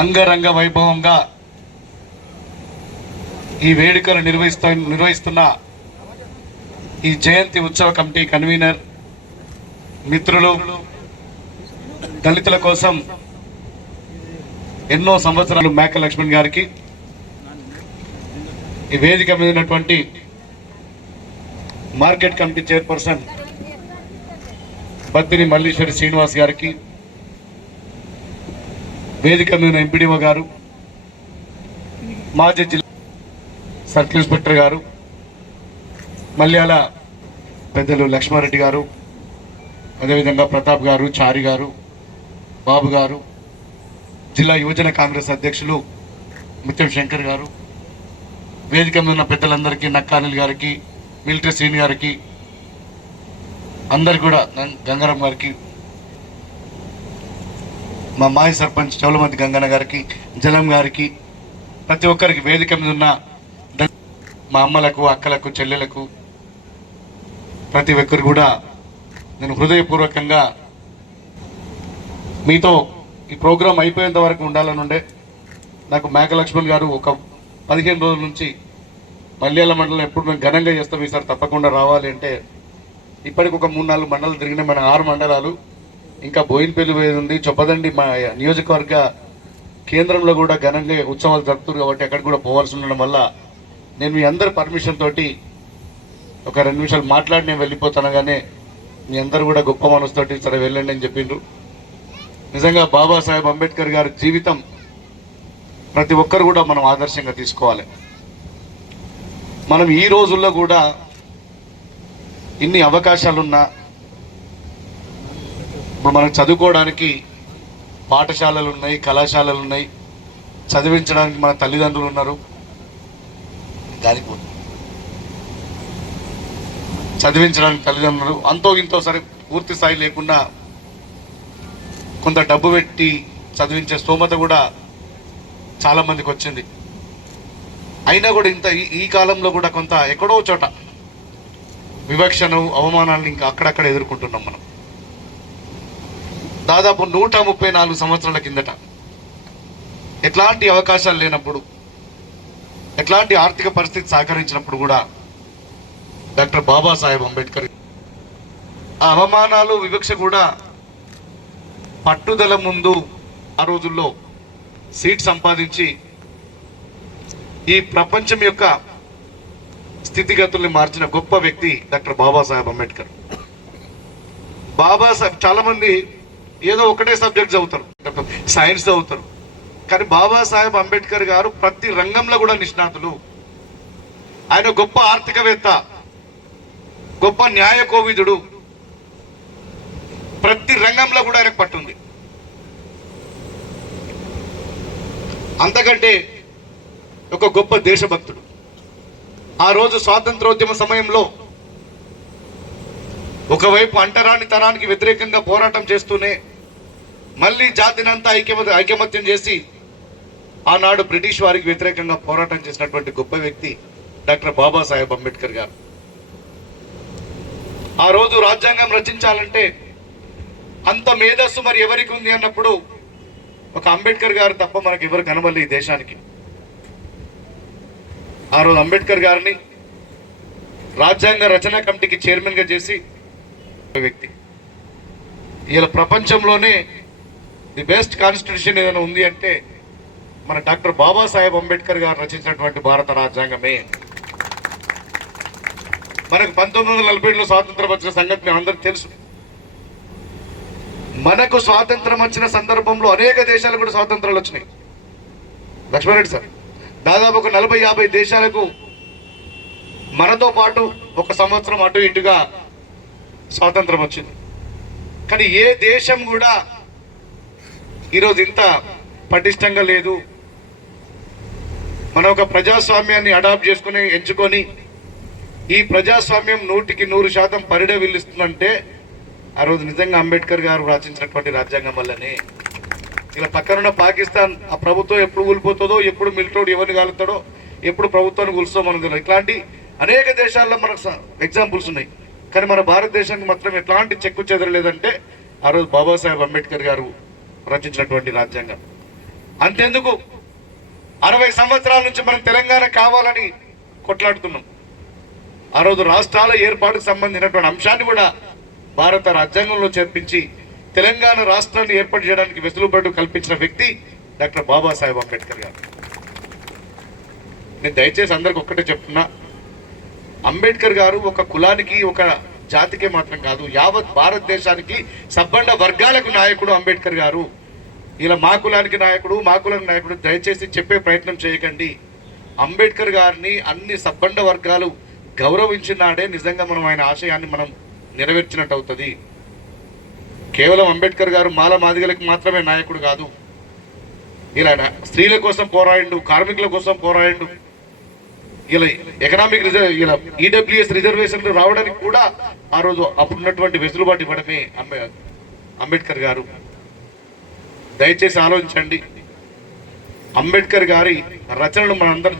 అంగరంగ వైభవంగా ఈ వేడుకలు నిర్వహిస్తున్న ఈ జయంతి ఉత్సవ కమిటీ కన్వీనర్ మిత్రులు, దళితుల కోసం ఎన్నో సంవత్సరాలు మేక లక్ష్మణ్ గారికి, ఈ వేదిక మీద ఉన్నటువంటి market committee chairperson Battini Malleswari Srinivas గారికి, వేదిక మీద ఎంపీడీఓ గారు, మాజీ జిల్లా సర్కిల్ ఇన్స్పెక్టర్ గారు, మల్యాల పెద్దలు లక్ష్మారెడ్డి గారు, అదేవిధంగా ప్రతాప్ గారు, చారి గారు, బాబు గారు, జిల్లా యువజన కాంగ్రెస్ అధ్యక్షులు ముత్యం శంకర్ గారు, వేదిక మీద ఉన్న పెద్దలందరికీ, నక్కానిల్ గారికి, మిలిటరీ శ్రీని గారికి, అందరు కూడా, గంగారాం గారికి, మా మాజీ సర్పంచ్ చౌలమతి గంగన్న గారికి, జలం గారికి, ప్రతి ఒక్కరికి, వేదిక మీద ఉన్న మా అమ్మలకు, అక్కలకు, చెల్లెలకు, ప్రతి ఒక్కరు కూడా నేను హృదయపూర్వకంగా మీతో ఈ ప్రోగ్రాం అయిపోయేంత వరకు ఉండాలని ఉండే. నాకు మేక లక్ష్మణ్ గారు ఒక 15 రోజుల నుంచి మల్యాల మండలం ఎప్పుడు మేము ఘనంగా చేస్తాం, ఈసారి తప్పకుండా రావాలి అంటే, ఇప్పటికి ఒక 3-4 మండలాలు తిరిగిన మన 6 మండలాలు, ఇంకా బోయినపల్లి పోయేది ఉంది, చొప్పదండి మా నియోజకవర్గ కేంద్రంలో కూడా ఘనంగా ఉత్సవాలు జరుపుతారు కాబట్టి అక్కడ కూడా పోవాల్సి ఉండడం వల్ల నేను మీ అందరి పర్మిషన్ తోటి ఒక 2 నిమిషాలు మాట్లాడి నేను వెళ్ళిపోతానగానే మీ అందరు కూడా గొప్ప మనసుతోటి సరే వెళ్ళండి అని చెప్పిండ్రు. నిజంగా బాబాసాహెబ్ అంబేద్కర్ గారి జీవితం ప్రతి ఒక్కరు కూడా మనం ఆదర్శంగా తీసుకోవాలి. మనం ఈ రోజుల్లో కూడా ఇన్ని అవకాశాలున్నా, ఇప్పుడు మనకు చదువుకోవడానికి పాఠశాలలు ఉన్నాయి, కళాశాలలు ఉన్నాయి, చదివించడానికి మన తల్లిదండ్రులు ఉన్నారు, చదివించడానికి తల్లిదండ్రులు అంతో ఇంతో సరే పూర్తి స్థాయి లేకుండా కొంత డబ్బు పెట్టి చదివించే స్తోమత కూడా చాలా మందికి వచ్చింది. అయినా కూడా ఈ కాలంలో కూడా కొంత ఎక్కడో చోట వివక్షను, అవమానాలను ఇంకా అక్కడక్కడ ఎదుర్కొంటున్నాం మనం. దాదాపు 134 సంవత్సరాల కిందట ఎట్లాంటి అవకాశాలు లేనప్పుడు, ఎట్లాంటి ఆర్థిక పరిస్థితి సహకరించినప్పుడు కూడా డాక్టర్ బాబాసాహెబ్ అంబేద్కర్ ఆ అవమానాలు, వివక్ష కూడా పట్టుదల ముందు ఆ రోజుల్లో సీట్ సంపాదించి ఈ ప్రపంచం యొక్క స్థితిగతుల్ని మార్చిన గొప్ప వ్యక్తి డాక్టర్ బాబాసాహెబ్ అంబేద్కర్. బాబాసాహెబ్ చాలా మంది ఏదో ఒకటే సబ్జెక్ట్ చదువుతారు, సైన్స్ చదువుతారు, కానీ బాబాసాహెబ్ అంబేద్కర్ గారు ప్రతి రంగంలో కూడా నిష్ణాతులు. ఆయన గొప్ప ఆర్థికవేత్త, గొప్ప న్యాయ కోవిదుడు, ప్రతి రంగంలో కూడా ఆయనకు పట్టుంది. అంతకంటే ఒక గొప్ప దేశభక్తుడు. ఆ రోజు స్వాతంత్రోద్యమ సమయంలో ఒకవైపు అంటరాని తరానికి వ్యతిరేకంగా పోరాటం చేస్తూనే మళ్ళీ జాతినంతా ఐకమత్యం చేసి ఆనాడు బ్రిటిష్ వారికి వ్యతిరేకంగా పోరాటం చేసినటువంటి గొప్ప వ్యక్తి డాక్టర్ బాబాసాహెబ్ అంబేద్కర్ గారు. ఆ రోజు రాజ్యాంగం రచించాలంటే అంత మేధస్సు మరి ఎవరికి ఉంది అన్నప్పుడు ఒక అంబేద్కర్ గారు తప్ప మనకు ఎవరు కనబడలే ఈ దేశానికి. ఆ రోజు అంబేద్కర్ గారిని రాజ్యాంగ రచనా కమిటీకి చైర్మన్ గా చేసి వ్యక్తి. ఇలా ప్రపంచంలోనే ది బెస్ట్ కాన్స్టిట్యూషన్ ఏదైనా ఉంది అంటే మన డాక్టర్ బాబాసాహెబ్ అంబేద్కర్ గారు రచించినటువంటి భారత రాజ్యాంగమే. మనకు 1947లో స్వాతంత్రం వచ్చిన సంగతి అందరికి తెలుసు. మనకు స్వాతంత్రం వచ్చిన సందర్భంలో అనేక దేశాలకు కూడా స్వాతంత్రాలు వచ్చినాయి. లక్ష్మారెడ్డి సార్, దాదాపు ఒక 40-50 దేశాలకు మనతో పాటు ఒక సంవత్సరం అటు ఇటుగా స్వాతంత్రం వచ్చింది. కానీ ఏ దేశం కూడా ఈరోజు ఇంత పటిష్టంగా లేదు. మనం ఒక ప్రజాస్వామ్యాన్ని అడాప్ట్ చేసుకుని ఎంచుకొని ఈ ప్రజాస్వామ్యం 100% పరిడవిల్లిస్తుందంటే ఆ రోజు నిజంగా అంబేద్కర్ గారు రచించినటువంటి రాజ్యాంగం వల్లనే. ఇలా పక్కనున్న పాకిస్తాన్ ఆ ప్రభుత్వం ఎప్పుడు కూలిపోతుందో, ఎప్పుడు మిలిటరీ ఎవరిని కాలుతాడో, ఎప్పుడు ప్రభుత్వాన్ని కూలుస్తామో మనకు తెలియదు. ఇట్లాంటి అనేక దేశాల్లో మనకు ఎగ్జాంపుల్స్ ఉన్నాయి. కానీ మన భారతదేశానికి మాత్రం ఎట్లాంటి చెక్కు చెదరలేదంటే ఆ రోజు బాబాసాహెబ్ అంబేద్కర్ గారు రచించినటువంటి రాజ్యాంగం. అంతెందుకు 60 సంవత్సరాల నుంచి మనం తెలంగాణ కావాలని కొట్లాడుతున్నాం. ఆ రోజు రాష్ట్రాల ఏర్పాటుకు సంబంధించినటువంటి అంశాన్ని కూడా భారత రాజ్యాంగంలో చేర్పించి తెలంగాణ రాష్ట్రాన్ని ఏర్పాటు చేయడానికి వెసులుబాటు కల్పించిన వ్యక్తి డాక్టర్ బాబాసాహెబ్ అంబేద్కర్ గారు. నేను దయచేసి అందరికి ఒక్కటే చెప్తున్నా, అంబేద్కర్ గారు ఒక కులానికి ఒక జాతికే మాత్రం కాదు, యావత్ భారతదేశానికి సబ్బండ వర్గాలకు నాయకుడు అంబేద్కర్ గారు. ఇలా మా కులానికి నాయకుడు, మా కులానికి నాయకుడు దయచేసి చెప్పే ప్రయత్నం చేయకండి. అంబేద్కర్ గారిని అన్ని సబ్బండ వర్గాలు గౌరవించినాడే నిజంగా మనం ఆయన ఆశయాన్ని మనం నెరవేర్చినట్టు అవుతుంది. కేవలం అంబేద్కర్ గారు మాల మాదిగలకు మాత్రమే నాయకుడు కాదు. ఇలా స్త్రీల కోసం పోరాడిండు, కార్మికుల కోసం పోరాడిండు. ఇలా ఎకనామిక్ ఇలా ఈడబ్ల్యూఎస్ రిజర్వేషన్లు రావడానికి కూడా ఆ రోజు అప్పుడున్నటువంటి వెసులుబాటు ఇవ్వడమే అంబేద్కర్ గారు. దయచేసి ఆలోచించండి. అంబేద్కర్ గారి రచనలు మనందరం